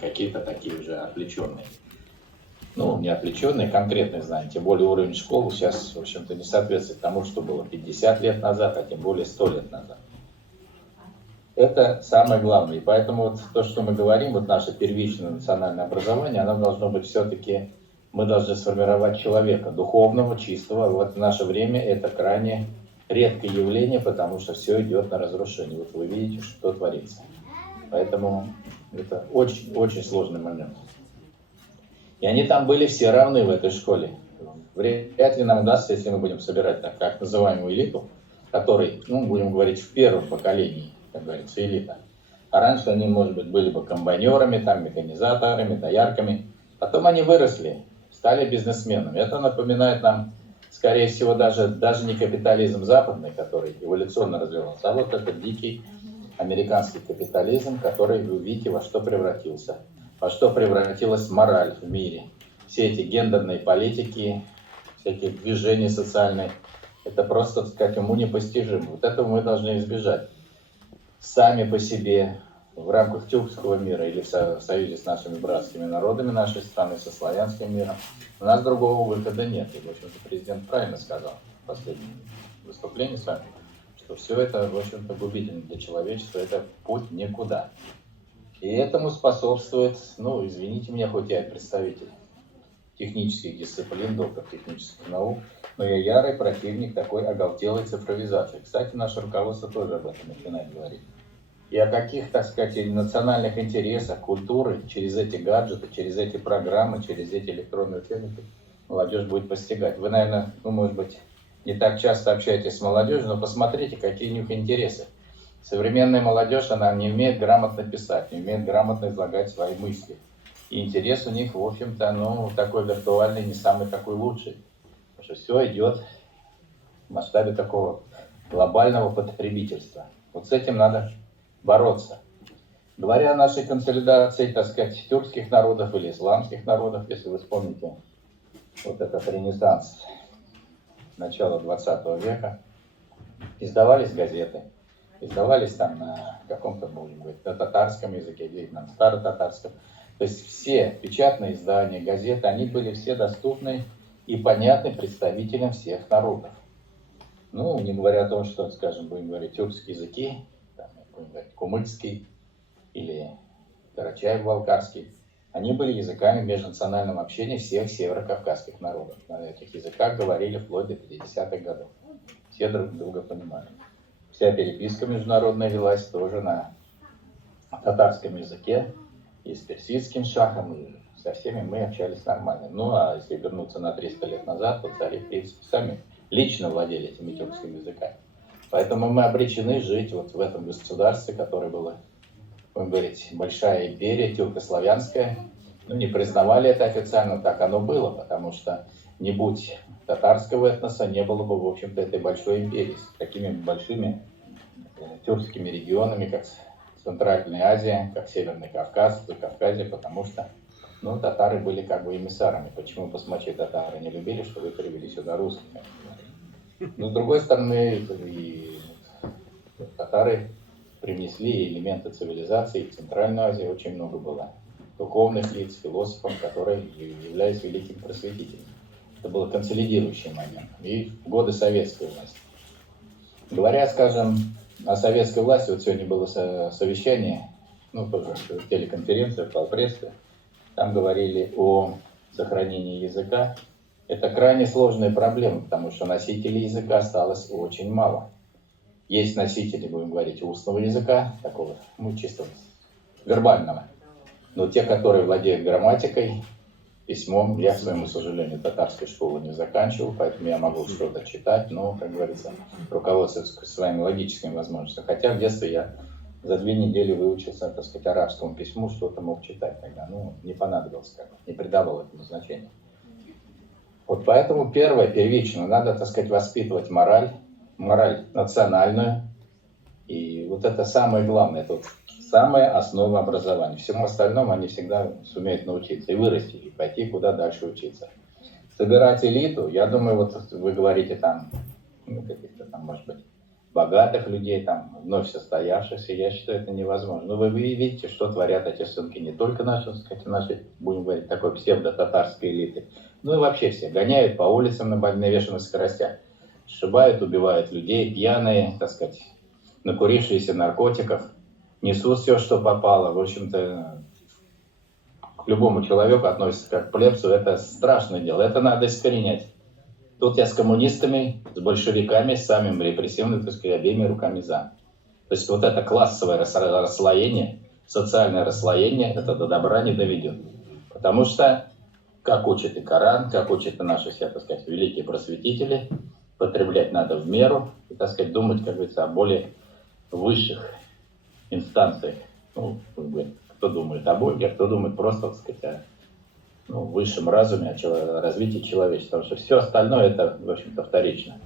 какие-то такие уже отвлеченные. Ну, не отвлеченные, конкретные знания. Тем более уровень школы сейчас, в общем-то, не соответствует тому, что было 50 лет назад, а тем более 100 лет назад. Это самое главное. И поэтому вот то, что мы говорим, вот наше первичное национальное образование, оно должно быть все-таки, мы должны сформировать человека, духовного, чистого. Вот в наше время это крайне редкое явление, потому что все идет на разрушение. Вот вы видите, что творится. Поэтому это очень сложный момент. И они там были все равны в этой школе. Вряд ли нам удастся, если мы будем собирать так называемую элиту, который, ну, будем говорить, в первом поколении, как говорится, элита. А раньше они, может быть, были бы комбайнерами, там, механизаторами, доярками. Потом они выросли, стали бизнесменами. Это напоминает нам, скорее всего, даже не капитализм западный, который эволюционно развивался, а вот этот дикий американский капитализм, который, вы видите, во что превратился. Во что превратилась мораль в мире. Все эти гендерные политики, всякие движения социальные, это просто, так сказать, уму непостижимо. Вот этого мы должны избежать. Сами по себе, в рамках тюркского мира или в союзе с нашими братскими народами нашей страны, со славянским миром, у нас другого выхода нет. И, в общем-то, президент правильно сказал в последнем выступлении с вами, что все это, в общем-то, губительно для человечества, это путь никуда. И этому способствует, ну, извините меня, хоть я и представитель технических дисциплин, доктор технических наук, но я ярый противник такой оголтелой цифровизации. Кстати, наше руководство тоже об этом начинает говорить. И о каких, так сказать, национальных интересах, культуры через эти гаджеты, через эти программы, через эти электронные учебники молодежь будет постигать. Вы, наверное, ну, может быть, не так часто общаетесь с молодежью, но посмотрите, какие у них интересы. Современная молодежь, она не умеет грамотно писать, не умеет грамотно излагать свои мысли. И интерес у них, в общем-то, ну, такой виртуальный, не самый такой лучший. Потому что все идет в масштабе такого глобального потребительства. Вот с этим надо бороться. Говоря о нашей консолидации, так сказать, тюркских народов или исламских народов, если вы вспомните вот этот ренессанс начала 20 века, издавались газеты. Издавались там на каком-то, может быть, на татарском языке или на старотатарском. То есть все печатные издания, газеты, они были все доступны и понятны представителям всех народов. Ну, не говоря о том, что, скажем, будем говорить тюркские языки, там, будем говорить кумыкский или карачаево-балкарский, они были языками в межнациональном общении всех северокавказских народов. На этих языках говорили вплоть до 50-х годов. Все друг друга понимали. Вся переписка международная велась тоже на татарском языке, и с персидским шахом, и со всеми мы общались нормально. Ну, а если вернуться на 300 лет назад, то цари, в принципе, сами лично владели этими тюркскими языками. Поэтому мы обречены жить вот в этом государстве, которое было, будем говорить, большая империя тюрко-славянская. Ну, не признавали это официально, так оно было, потому что не будь татарского этноса, не было бы, в общем-то, этой большой империи с такими большими тюркскими регионами, как Центральная Азия, как Северный Кавказ, Кавказе, потому что, ну, татары были как бы эмиссарами. Почему басмачи татары не любили, что вы привели сюда русских? Но с другой стороны, и татары привнесли элементы цивилизации в Центральную Азию, очень много было духовных лиц, философов, которые являлись великими просветителями. Это был консолидирующий момент. И в годы советской власти. Говоря, скажем, о советской власти, вот сегодня было совещание, ну, тоже телеконференция в Полпрессе, там говорили о сохранении языка. Это крайне сложная проблема, потому что носителей языка осталось очень мало. Есть носители, будем говорить, устного языка, такого, ну, чисто вербального. Но те, которые владеют грамматикой, письмом, я, к своему сожалению, татарской школы не заканчивал, поэтому я могу что-то читать, но, как говорится, руководствуясь своими логическими возможностями. Хотя в детстве я за 2 недели выучился, так сказать, арабскому письму, что-то мог читать тогда. Ну, не понадобилось, как бы, не придавал этому значения. Вот поэтому первично, надо, так сказать, воспитывать мораль национальную. И вот это самое главное, это вот самая основа образования. Всему остальному они всегда сумеют научиться и вырасти, и пойти куда дальше учиться. Собирать элиту, я думаю, вот вы говорите там, ну, каких-то там, может быть, богатых людей, там, вновь состоявшихся, я считаю, это невозможно. Но вы видите, что творят эти сынки не только наши, так сказать, нашей, будем говорить, такой псевдо-татарской элиты, ну и вообще все. Гоняют по улицам на навешенных скоростях, сшибают, убивают людей, пьяные, так сказать, накурившиеся наркотиков, несут все, что попало. В общем-то, к любому человеку относятся как к плебсу. Это страшное дело, это надо искоренять. Тут я с коммунистами, с большевиками, с самим репрессивным, так сказать, обеими руками за. То есть вот это классовое расслоение, социальное расслоение, это до добра не доведет. Потому что, как учит и Коран, как учат и наши, так сказать, великие просветители, потреблять надо в меру и, так сказать, думать, как говорится, о более высших инстанциях. Ну, кто думает о Боге, а кто думает просто, так сказать, о высшем разуме, о развитии человечества. Потому что все остальное это, в общем-то, вторично.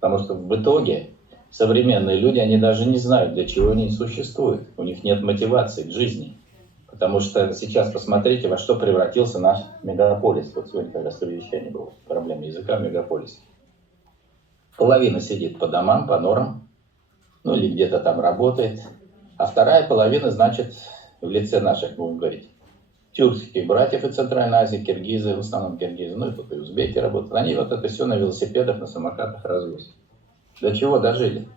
Потому что в итоге современные люди, они даже не знают, для чего они существуют. У них нет мотивации к жизни. Потому что сейчас посмотрите, во что превратился наш мегаполис. Вот сегодня как раз совещание было, проблема языка в мегаполисе. Половина сидит по домам, по норам, ну или где-то там работает. А вторая половина, значит, в лице наших, будем говорить, тюркских братьев из Центральной Азии, киргизы, в основном киргизы, ну и тут и узбеки работают. Они вот это все на велосипедах, на самокатах развозят. До чего дожили?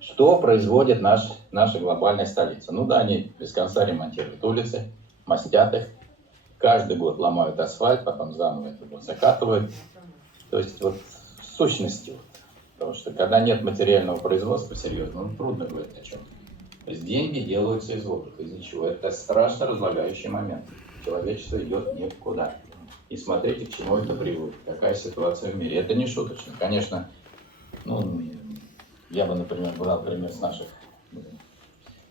Что производит наша глобальная столица? Ну да, они без конца ремонтируют улицы, мастят их, каждый год ломают асфальт, потом заново это вот закатывают. То есть вот в сущности, потому что когда нет материального производства, серьезно, ну трудно говорить о чем-то. То есть деньги делаются из воздуха, из ничего. Это страшно разлагающий момент. Человечество идет никуда. И смотрите, к чему это приводит. Какая ситуация в мире. Это не шуточно. Конечно, ну, я бы, например, брал пример с наших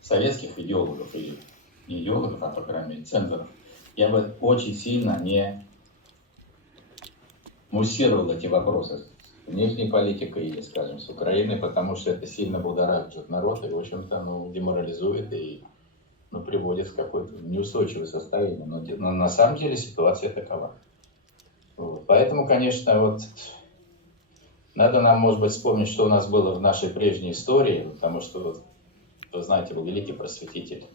советских идеологов, или не идеологов, а, по крайней мере, цензоров. Я бы очень сильно не муссировал эти вопросы внешней политикой или, скажем, с Украиной, потому что это сильно будоражит народ и, в общем-то, деморализует и приводит в какое-то неустойчивое состояние. Но на самом деле ситуация такова. Вот. Поэтому, конечно, вот надо нам, может быть, вспомнить, что у нас было в нашей прежней истории, потому что, вы знаете, был великий просветитель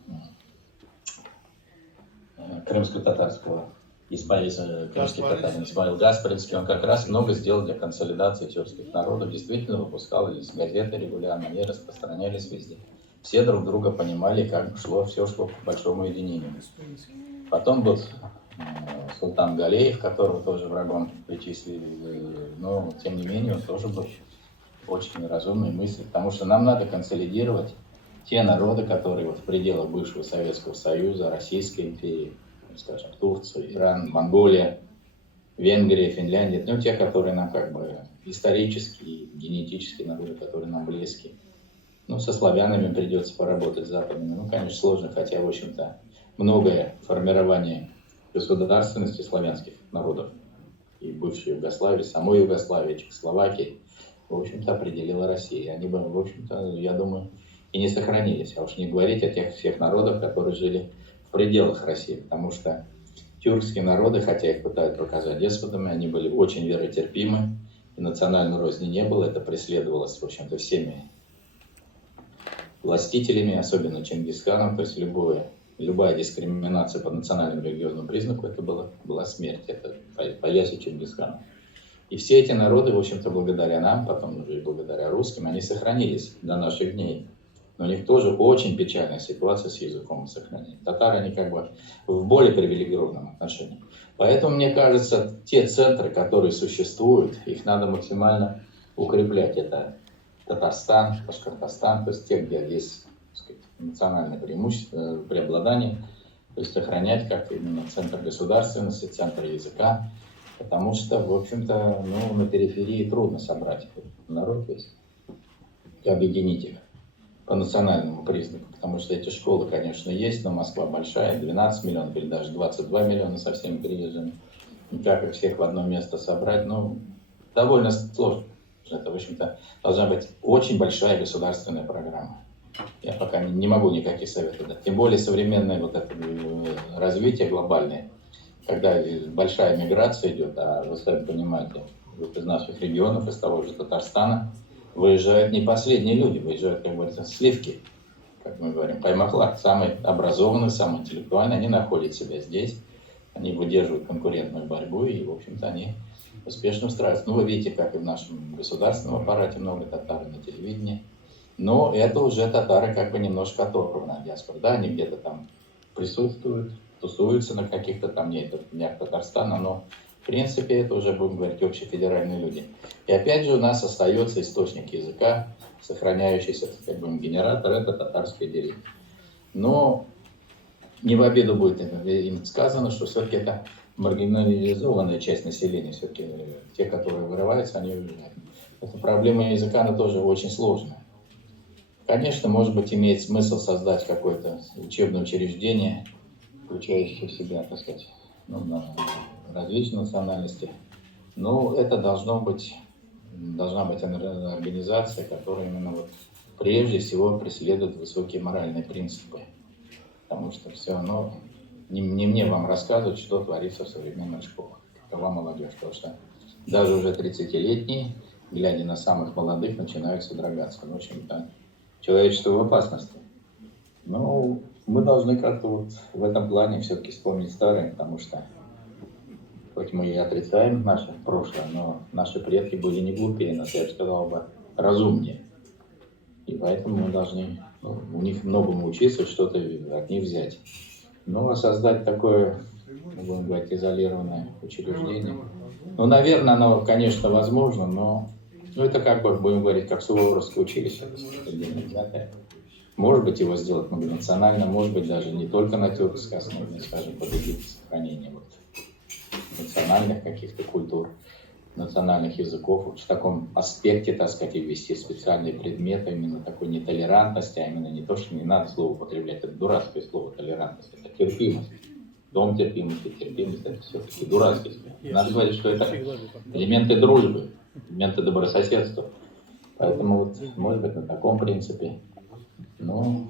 крымско-татарского, крымский татарин Исмаил Гаспаринский, он как раз много сделал для консолидации тюркских народов, действительно выпускал из газеты регулярно, они распространялись везде. Все друг друга понимали, как все шло к большому единению. Потом был султан Галеев, которого тоже врагом причислили, но тем не менее он тоже был очень разумной мыслью, потому что нам надо консолидировать те народы, которые вот в пределах бывшего Советского Союза, Российской империи, скажем, Турция, Иран, Монголия, Венгрия, Финляндия, ну те, которые нам как бы исторически и генетически народы, которые нам близки. Ну, со славянами придется поработать, с западными. Ну, конечно, сложно, хотя, в общем-то, многое формирование государственности славянских народов и бывшей Югославии, самой Югославии, Чехословакии, в общем-то, определила Россия. Они бы, в общем-то, я думаю, и не сохранились. А уж не говорить о тех всех народах, которые жили в пределах России. Потому что тюркские народы, хотя их пытают показать деспотами, они были очень веротерпимы, и национальной розни не было. Это преследовалось, в общем-то, всеми властителями, особенно Чингисханом, то есть любая дискриминация по национальному религиозному признаку, это была смерть, это пояси Чингисхана. И все эти народы, в общем-то, благодаря нам, потом уже и благодаря русским, они сохранились до наших дней. Но у них тоже очень печальная ситуация с языком сохранения. Татары, они как бы в более привилегированном отношении. Поэтому, мне кажется, те центры, которые существуют, их надо максимально укреплять. Это Татарстан, Башкортостан, то есть те, где есть, так сказать, национальное преимущество, преобладание, то есть охранять как именно центр государственности, центр языка, потому что, в общем-то, на периферии трудно собрать народ весь и объединить их по национальному признаку, потому что эти школы, конечно, есть, но Москва большая, 12 миллионов или даже 22 миллиона со всеми приезжими, и как их всех в одно место собрать, довольно сложно. Это, в общем-то, должна быть очень большая государственная программа. Я пока не могу никаких советов дать. Тем более современное вот это развитие глобальное, когда большая миграция идет, а вы сами понимаете, вот из наших регионов, из того же Татарстана, выезжают не последние люди, выезжают, как говорится, сливки, как мы говорим, паймахлак, самые образованные, самые интеллектуальные, они находят себя здесь, они выдерживают конкурентную борьбу, и, в общем-то, они успешно устраиваются. Ну, вы видите, как и в нашем государственном аппарате много татар на телевидении. Но это уже татары как бы немножко оторваны от диаспоры. Да, они где-то там присутствуют, тусуются на каких-то там днях Татарстана, но в принципе это уже, будем говорить, общефедеральные люди. И опять же у нас остается источник языка, сохраняющийся, как бы, генератор, это татарская деревня. Но не в обиду будет им сказано, что все-таки это маргинализованная часть населения, все-таки те, которые вырываются, они уезжают. Эта проблема языка, она тоже очень сложная. Конечно, может быть, имеет смысл создать какое-то учебное учреждение, включающее в себя, так сказать, различные национальности. Но это должна быть организация, которая именно вот прежде всего преследует высокие моральные принципы. Потому что все равно не мне вам рассказывать, что творится в современных школах, какова молодежь. Потому что даже уже 30-летние, глядя на самых молодых, начинают содрогаться. В общем-то, человечество в опасности. Но мы должны как-то вот в этом плане все-таки вспомнить старое, потому что хоть мы и отрицаем наше прошлое, но наши предки были не глупее нас, я бы сказал бы, разумнее. И поэтому мы должны у них многому учиться, что-то от них взять. Ну, а создать такое, будем говорить, изолированное учреждение, наверное, оно, конечно, возможно, но это как бы, будем говорить, как Суворовское училище, может быть, его сделать многонационально, может быть, даже не только на тюркской основе, скажем, под эгидой сохранения национальных каких-то культур, национальных языков, в таком аспекте, так сказать, и ввести специальные предметы, именно такой нетолерантности, а именно не то, что не надо слово употреблять, это дурацкое слово толерантность, это терпимость. Дом терпимости, терпимость, это все-таки дурацкое слово. Надо говорить, что это элементы дружбы, элементы добрососедства. Поэтому, вот, может быть, на таком принципе. Но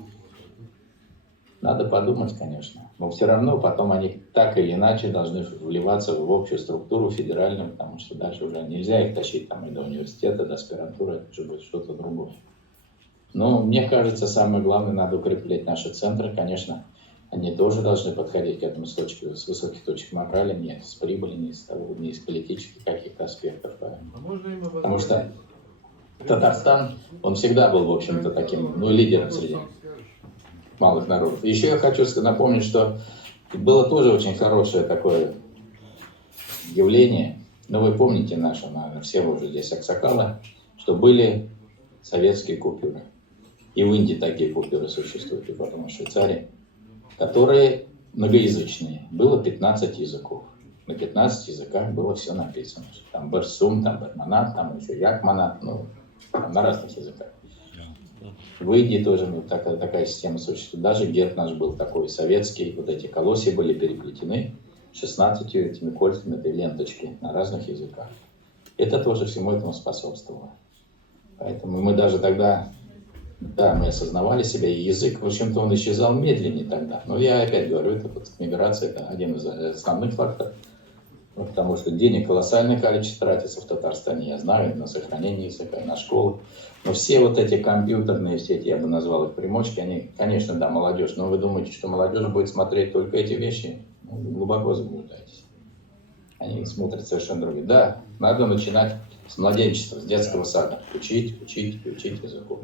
надо подумать, конечно. Но все равно потом они так или иначе должны вливаться в общую структуру федеральную, потому что дальше уже нельзя их тащить там и до университета, до аспирантуры, это уже будет что-то другое. Но мне кажется, самое главное, надо укреплять наши центры. Конечно, они тоже должны подходить к этому с высоких точек морали, не с прибыли, не из политических каких-то аспектов. Потому что Татарстан, он всегда был, в общем-то, таким, лидером среди малых народов. Еще я хочу напомнить, что было тоже очень хорошее такое явление, вы помните наше, наверное, все вы уже здесь аксакалы, что были советские купюры. И в Индии такие купюры существуют, и потом в Швейцарии, которые многоязычные. Было 15 языков. На 15 языках было все написано. Там Берсум, там Берманат, там еще Якманат, там на разных языках. В Индии тоже такая система существует. Даже герб наш был такой советский. Вот эти колосья были переплетены 16 этими кольцами, этой ленточки на разных языках. Это тоже всему этому способствовало. Поэтому мы даже тогда, мы осознавали себя, и язык, в общем-то, он исчезал медленнее тогда. Но я опять говорю, миграция – это один из основных факторов. Потому что денег колоссальное количество тратится в Татарстане, я знаю, на сохранение языка, на школы. Но все вот эти компьютерные сети, я бы назвал их примочки, они, конечно, да, молодежь. Но вы думаете, что молодежь будет смотреть только эти вещи? Вы глубоко заблуждаетесь. Они смотрят совершенно другие. Да, надо начинать с младенчества, с детского сада. Учить языку.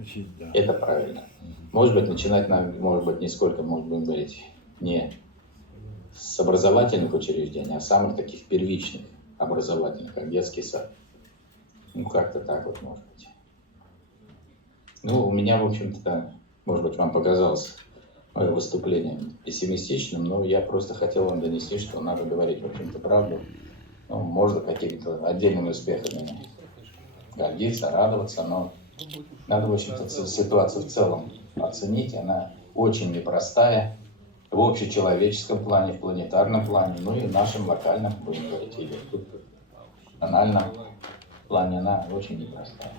Это правильно. Может быть, начинать нам, может быть, не сколько, может быть, говорить, не с образовательных учреждений, а самых таких первичных образовательных, как детский сад. Как-то так вот, может быть. У меня, в общем-то, может быть, вам показалось мое выступление пессимистичным, но я просто хотел вам донести, что надо говорить, в общем-то, правду. Можно какими-то отдельными успехами гордиться, радоваться, но надо, в общем-то, ситуацию в целом оценить. Она очень непростая в общечеловеческом плане, в планетарном плане, и в нашем локальном, будем говорить, или в национальном плане она очень непростая.